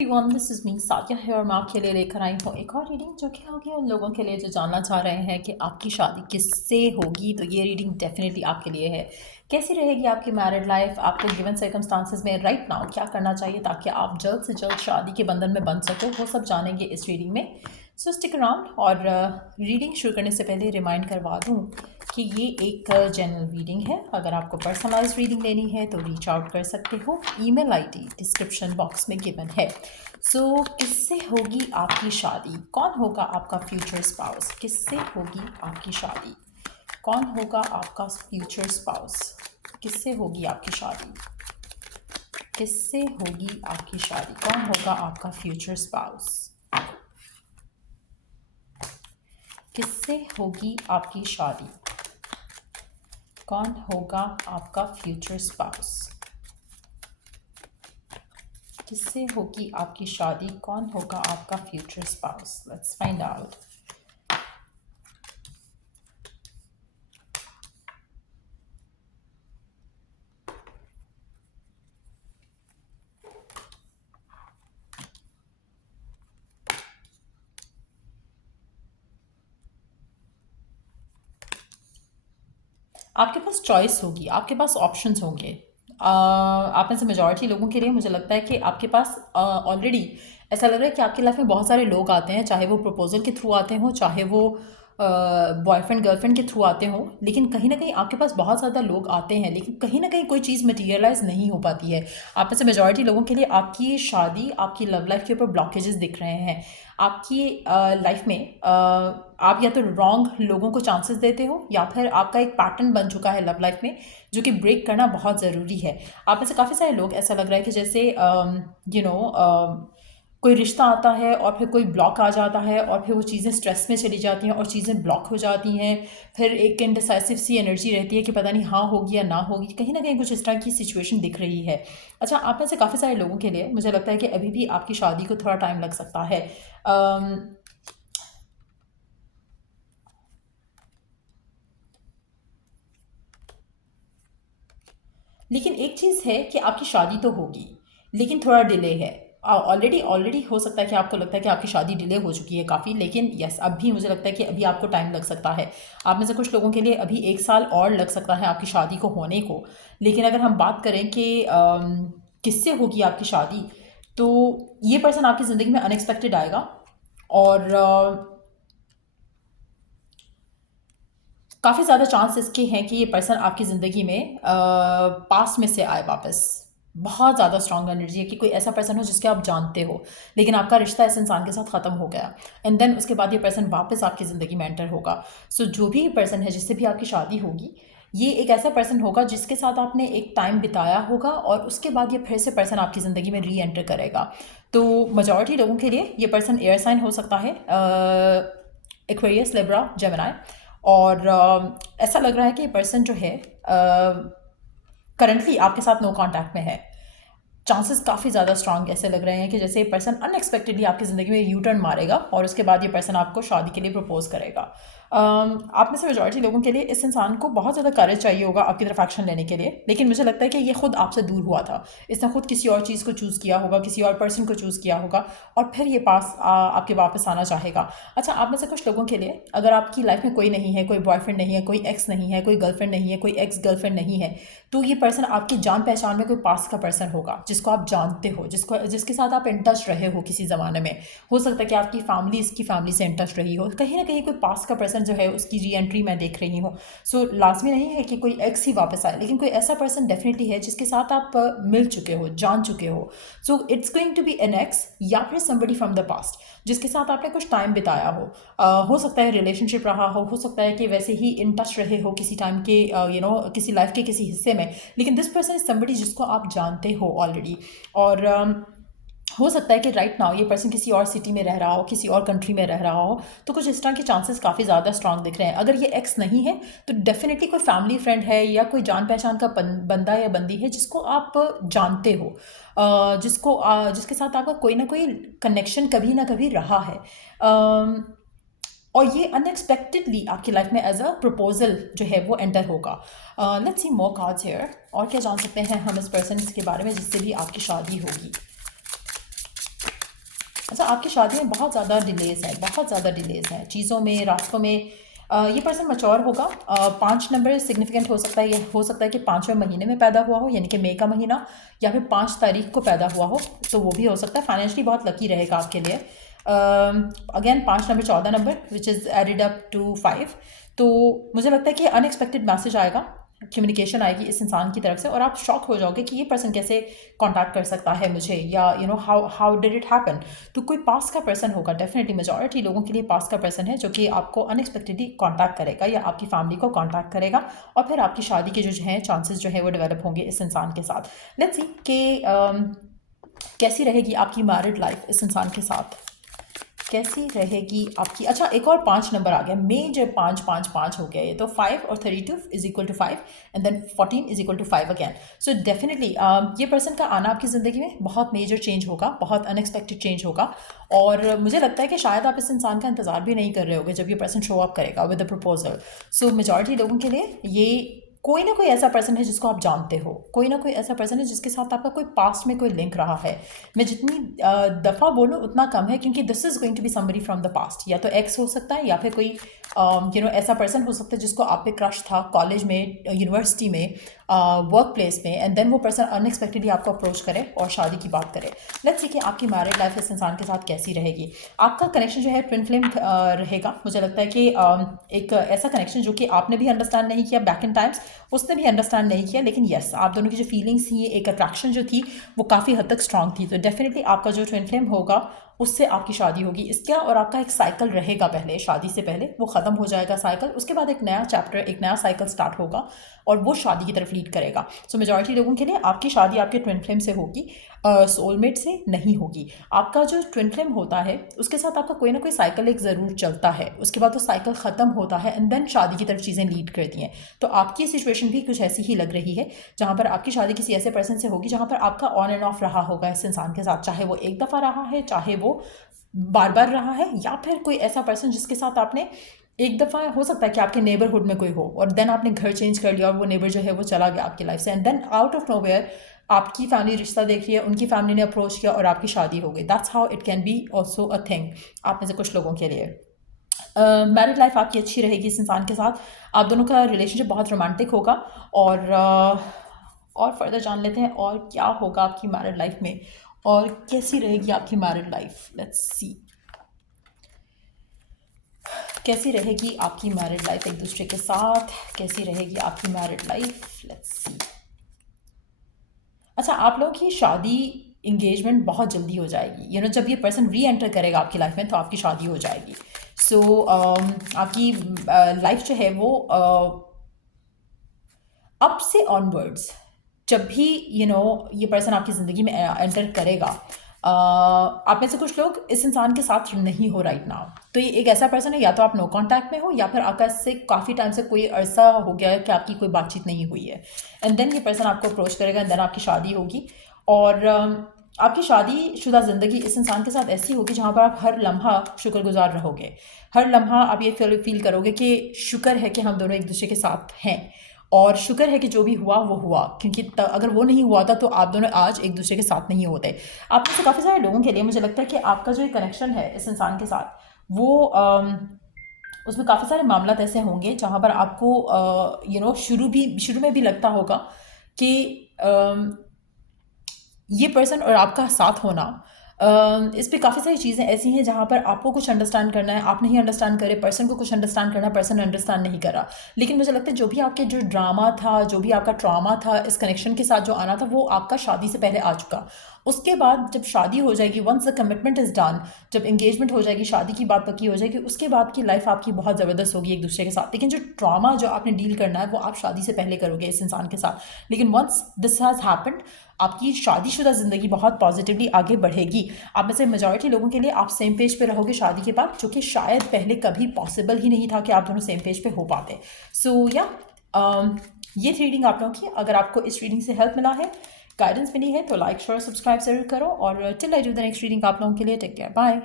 Everyone, this is me Sadia है और मैं आपके लिए लेकर आई हूँ एक और रीडिंग जो कि होगी उन लोगों के लिए जो जानना चाह रहे हैं कि आपकी शादी किससे होगी। तो ये रीडिंग डेफिनेटली आपके लिए है। कैसी रहेगी आपकी मैरिड लाइफ, आपको गिवन सर्कमस्टांसेस में राइट नाउ क्या करना चाहिए ताकि आप जल्द से जल्द शादी के बंधन में बंध सको, वो सब जानेंगे इस रीडिंग में। सो स्टिक अराउंड। और रीडिंग शुरू करने से पहले रिमाइंड करवा दूँ कि ये एक जनरल रीडिंग है। अगर आपको पर्सनलाइज रीडिंग लेनी है तो रीच आउट कर सकते हो। ईमेल आईडी डिस्क्रिप्शन बॉक्स में गिवन है। सो किससे होगी आपकी शादी, कौन होगा आपका फ्यूचर स्पाउस, किससे होगी आपकी शादी, कौन होगा आपका फ्यूचर स्पाउस, किससे होगी आपकी शादी, किससे होगी आपकी शादी, कौन होगा आपका फ्यूचर स्पाउस, किससे होगी आपकी शादी, कौन होगा आपका फ्यूचर स्पाउस, किससे होगी आपकी शादी, कौन होगा आपका future spouse. Let's find out. आपके पास चॉइस होगी, आपके पास ऑप्शंस होंगे। आप में से मेजॉरिटी लोगों के लिए मुझे लगता है कि आपके पास ऑलरेडी ऐसा लग रहा है कि आपकी लाइफ में बहुत सारे लोग आते हैं, चाहे वो प्रपोजल के थ्रू आते हों, चाहे वो बॉयफ्रेंड गर्लफ्रेंड के थ्रू आते हों। लेकिन कहीं ना कहीं आपके पास बहुत ज़्यादा लोग आते हैं, लेकिन कहीं ना कहीं कोई चीज़ मटेरियलाइज नहीं हो पाती है। आप में से मेजॉरिटी लोगों के लिए आपकी शादी, आपकी लव लाइफ के ऊपर ब्लॉकेजेस दिख रहे हैं। आपकी लाइफ में आप या तो रॉन्ग लोगों को चांसेस देते हो, या फिर आपका एक पैटर्न बन चुका है लव लाइफ में जो कि ब्रेक करना बहुत ज़रूरी है। आप में से काफ़ी सारे लोग, ऐसा लग रहा है कि जैसे कोई रिश्ता आता है और फिर कोई ब्लॉक आ जाता है और फिर वो चीज़ें स्ट्रेस में चली जाती हैं और चीज़ें ब्लॉक हो जाती हैं। फिर एक इनडिसाइसिव सी एनर्जी रहती है कि पता नहीं हाँ होगी या ना होगी। कहीं ना कहीं कुछ इस तरह की सिचुएशन दिख रही है। अच्छा, आप में से काफ़ी सारे लोगों के लिए मुझे लगता है कि अभी भी आपकी शादी को थोड़ा टाइम लग सकता है। लेकिन एक चीज़ है कि आपकी शादी तो होगी, लेकिन थोड़ा डिले है। ऑलरेडी ऑलरेडी हो सकता है कि आपको लगता है कि आपकी शादी डिले हो चुकी है काफ़ी, लेकिन यस, अब भी मुझे लगता है कि अभी आपको टाइम लग सकता है। आप में से कुछ लोगों के लिए अभी 1 साल और लग सकता है आपकी शादी को होने को। लेकिन अगर हम बात करें कि किससे होगी आपकी शादी, तो ये पर्सन आपकी ज़िंदगी में अनएक्सपेक्टेड आएगा। और काफ़ी ज़्यादा चांस इसके हैं कि ये पर्सन आपकी ज़िंदगी में पास्ट में से आए वापस। बहुत ज़्यादा स्ट्रॉन्ग एनर्जी है कि कोई ऐसा पर्सन हो जिसके आप जानते हो, लेकिन आपका रिश्ता इस इंसान के साथ ख़त्म हो गया, एंड देन उसके बाद ये पर्सन वापस आपकी ज़िंदगी में एंटर होगा। सो जो भी पर्सन है जिससे भी आपकी शादी होगी, ये एक ऐसा पर्सन होगा जिसके साथ आपने एक टाइम बिताया होगा और उसके बाद ये फिर से पर्सन आपकी ज़िंदगी में री एंटर करेगा। तो मेजॉरिटी लोगों के लिए ये पर्सन एयर साइन हो सकता है, एक्वेरियस, लिब्रा, जेमिनी। और ऐसा लग रहा है कि ये पर्सन जो है करंटली आपके साथ नो कांटेक्ट में है। चांसेस काफ़ी ज़्यादा स्ट्रांग ऐसे लग रहे हैं कि जैसे ये पर्सन अनएक्सपेक्टेडली आपकी ज़िंदगी में यू टर्न मारेगा और उसके बाद ये पर्सन आपको शादी के लिए प्रपोज करेगा। आप में से मेजॉरिटी लोगों के लिए इस इंसान को बहुत ज़्यादा करेज चाहिए होगा आपकी तरफ एक्शन लेने के लिए, लेकिन मुझे लगता है कि ये खुद आपसे दूर हुआ था। इसने खुद किसी और चीज़ को चूज़ किया होगा, किसी और पर्सन को चूज़ किया होगा, और फिर ये पास आपके वापस आना चाहेगा। अच्छा, आप में से कुछ लोगों के लिए अगर आपकी लाइफ में कोई नहीं है, कोई बॉयफ्रेंड नहीं है, कोई एक्स नहीं है, कोई गर्लफ्रेंड नहीं है, कोई एक्स गर्लफ्रेंड नहीं है, तो ये पर्सन आपकी जान पहचान में कोई पास का पर्सन होगा जिसको आप जानते हो, जिसके साथ आप इन टच रहे हो किसी ज़माने में। हो सकता है कि आपकी फैमिली इसकी फैमिली से इन टच रही हो। कहीं ना कहीं कोई पास का पर्सन जो है उसकी री एंट्री मैं देख रही हूँ। सो लाजमी नहीं है कि कोई एक्स ही वापस आए, लेकिन कोई ऐसा पर्सन डेफिनेटली है जिसके साथ आप मिल चुके हो, जान चुके हो। So it's going to be an ex या फिर समबडी फ्रॉम द पास्ट जिसके साथ आपने कुछ टाइम बिताया हो। हो सकता है रिलेशनशिप रहा हो सकता है कि वैसे ही इन टच रहे हो किसी टाइम के किसी लाइफ के किसी हिस्से में, लेकिन दिस पर्सन इज समबडी जिसको आप जानते हो ऑलरेडी। और हो सकता है कि राइट नाउ ये पर्सन किसी और सिटी में रह रहा हो, किसी और कंट्री में रह रहा हो। तो कुछ इस तरह के चांसेस काफ़ी ज़्यादा स्ट्रांग दिख रहे हैं। अगर ये एक्स नहीं है तो डेफिनेटली कोई फैमिली फ्रेंड है या कोई जान पहचान का बंदा या बंदी है जिसको आप जानते हो, जिसके साथ आपका कोई ना कोई कनेक्शन कभी ना कभी रहा है। और ये अनएक्सपेक्टेडली आपकी लाइफ में एज अ प्रपोजल जो है वो एंटर होगा। Let's see more cards here. और क्या जान सकते हैं हम इस पर्सन के बारे में जिससे भी आपकी शादी होगी। अच्छा, आपकी शादी में बहुत ज़्यादा डिलेज़ है, बहुत ज़्यादा डिलेज़ हैं चीज़ों में, रास्तों में। ये पर्सन मैच्योर होगा। 5 नंबर सिग्निफिकेंट हो सकता है। ये हो सकता है कि 5वें महीने में पैदा हुआ हो, यानी कि मई का महीना, या फिर 5 तारीख को पैदा हुआ हो, तो वो भी हो सकता है। फाइनेंशियली बहुत लकी रहेगा आपके लिए। Again 5 number 14 number which is added up to 5, तो मुझे लगता है कि अनएक्सपेक्टेड मैसेज आएगा, कम्युनिकेशन आएगी इस इंसान की तरफ से, और आप शॉक हो जाओगे कि ये पर्सन कैसे कांटेक्ट कर सकता है मुझे, या हाउ डिड इट हैपन। तो कोई पास का पर्सन होगा, डेफिनेटली मेजॉरिटी लोगों के लिए पास का पर्सन है, जो कि आपको अनएक्सपेक्टेडली कांटेक्ट करेगा या आपकी फैमिली को कांटेक्ट करेगा, और फिर आपकी शादी के जो हैं चांसेस जो है वो डेवलप होंगे इस इंसान के साथ। लेट्स सी कि कैसी रहेगी आपकी मैरिड लाइफ इस इंसान के साथ, कैसी रहेगी आपकी। अच्छा, एक और 5 नंबर आ गया, मेजर 5 5 5 हो गया ये, तो 5 और 32 is equal to 5 and then 14 is equal to 5 again. So definitely ये पर्सन का आना आपकी ज़िंदगी में बहुत मेजर चेंज होगा, बहुत अनएक्सपेक्टेड चेंज होगा, और मुझे लगता है कि शायद आप इस इंसान का इंतज़ार भी नहीं कर रहे होगे जब ये पर्सन शो अप करेगा with a proposal. So majority लोगों के लिए ये कोई ना कोई ऐसा पर्सन है जिसको आप जानते हो, कोई ना कोई ऐसा पर्सन है जिसके साथ आपका कोई पास्ट में कोई लिंक रहा है। मैं जितनी दफ़ा बोलूँ उतना कम है, क्योंकि this is going to be somebody from the past. या तो एक्स हो सकता है, या फिर कोई ऐसा पर्सन हो सकता है जिसको आप पे क्रश था कॉलेज में, यूनिवर्सिटी में, वर्क प्लेस में, एंड देन वो पर्सन अनएक्सपेक्टेडली आपको अप्रोच करे और शादी की बात करे। लेट्स सी कि आपकी मैरिड लाइफ इस इंसान के साथ कैसी रहेगी। आपका कनेक्शन जो है ट्विन फ्लेम रहेगा। मुझे लगता है कि एक ऐसा कनेक्शन जो कि आपने भी अंडरस्टैंड नहीं किया बैक इन टाइम्स, उसने भी अंडरस्टैंड नहीं किया, लेकिन येस, आप दोनों की जो फीलिंग्स थी, एक अट्रैक्शन जो थी, वो काफ़ी हद तक स्ट्रांग थी। तो डेफिनेटली आपका जो ट्विन फ्लेम होगा उससे आपकी शादी होगी। इसका और आपका एक साइकिल रहेगा, पहले शादी से पहले वो ख़त्म हो जाएगा साइकिल, उसके बाद एक नया चैप्टर, एक नया साइकिल स्टार्ट होगा, और वो शादी की तरफ लीड करेगा। सो मेजॉरिटी लोगों के लिए आपकी शादी आपके ट्विन फ्लेम से होगी, सोलमेट से नहीं होगी। आपका जो ट्विन फ्लेम होता है उसके साथ आपका कोई ना कोई साइकिल एक ज़रूर चलता है, उसके बाद वो साइकिल ख़त्म होता है, एंड देन शादी की तरफ चीज़ें लीड करती हैं। तो आपकी सिचुएशन भी कुछ ऐसी ही लग रही है, जहाँ पर आपकी शादी किसी ऐसे पर्सन से होगी जहाँ पर आपका ऑन एंड ऑफ रहा होगा इस इंसान के साथ, चाहे वो एक दफ़ा रहा है, चाहे वो बार बार रहा है, या फिर कोई ऐसा पर्सन जिसके साथ आपने एक दफ़ा, हो सकता है कि आपके नेबरहुड में कोई हो और देन आपने घर चेंज कर लिया और वो नेबर जो है वो चला गया आपकी लाइफ से, and then out of nowhere आपकी फैमिली रिश्ता देख रही है, उनकी फैमिली ने अप्रोच किया और आपकी शादी हो गई। That's how it can be also a thing आप में से कुछ लोगों के लिए। मैरिड लाइफ आपकी अच्छी रहेगी इस इंसान के साथ, आप दोनों का रिलेशनशिप बहुत रोमांटिक होगा, और फर्दर जान लेते हैं और क्या होगा आपकी मैरिड लाइफ में, और कैसी रहेगी आपकी मैरिड लाइफ। लेट्स सी कैसी रहेगी आपकी मैरिड लाइफ एक दूसरे के साथ, कैसी रहेगी आपकी मैरिड लाइफ। Let's see. अच्छा, आप लोगों की शादी, इंगेजमेंट बहुत जल्दी हो जाएगी। जब ये पर्सन री एंटर करेगा आपकी लाइफ में तो आपकी शादी हो जाएगी। सो आपकी लाइफ जो है वो अप से ऑनवर्ड्स, जब भी ये पर्सन आपकी ज़िंदगी में एंटर करेगा, आप में से कुछ लोग इस इंसान के साथ नहीं हो राइट नाउ, तो ये एक ऐसा पर्सन है, या तो आप नो कांटेक्ट में हो, या फिर आपका इससे काफ़ी टाइम से कोई अरसा हो गया है कि आपकी कोई बातचीत नहीं हुई है, एंड देन ये पर्सन आपको अप्रोच करेगा, एंड देन आपकी शादी होगी। और आपकी शादीशुदा ज़िंदगी इस इंसान के साथ ऐसी होगी जहाँ पर आप हर लम्हा शुक्रगुजार रहोगे, हर लम्हा आप ये फील करोगे कि शुक्र है कि हम दोनों एक दूसरे के साथ हैं, और शुक्र है कि जो भी हुआ वो हुआ, क्योंकि अगर वो नहीं हुआ था तो आप दोनों आज एक दूसरे के साथ नहीं होते। आप में से काफ़ी सारे लोगों के लिए मुझे लगता है कि आपका जो कनेक्शन है इस इंसान के साथ, वो उसमें काफ़ी सारे मामला ऐसे होंगे जहाँ पर आपको शुरू में भी लगता होगा कि ये पर्सन और आपका साथ होना, इस पे काफ़ी सारी चीज़ें ऐसी हैं जहाँ पर आपको कुछ अंडरस्टैंड करना है, आप नहीं अंडरस्टैंड करे, पर्सन को कुछ अंडरस्टैंड करना है, पर्सन अंडरस्टैंड नहीं कर रहा। लेकिन मुझे लगता है जो भी आपके जो ड्रामा था, जो भी आपका ट्रॉमा था इस कनेक्शन के साथ जो आना था, वो आपका शादी से पहले आ चुका। उसके बाद जब शादी हो जाएगी, once the commitment is done, जब एंगेजमेंट हो जाएगी, शादी की बात पक्की हो जाएगी, उसके बाद की लाइफ आपकी बहुत ज़बरदस्त होगी एक दूसरे के साथ। लेकिन जो ट्रॉमा जो आपने डील करना है वो आप शादी से पहले करोगे इस इंसान के साथ। लेकिन वंस दिस हैज़ हैपेंड, आपकी शादीशुदा ज़िंदगी बहुत पॉजिटिवली आगे बढ़ेगी। आप में से मेजॉरिटी लोगों के लिए आप सेम पेज पे रहोगे शादी के बाद, जो कि शायद पहले कभी पॉसिबल ही नहीं था कि आप दोनों सेम पेज पे हो पाते। सो या ये थी रीडिंग आप लोगों की। अगर आपको इस रीडिंग से हेल्प मिला है, गाइडेंस मिली है, तो लाइक शेयर सब्सक्राइब ज़रूर करो, और till I do the next reading आप लोगों के लिए टेक केयर, बाय।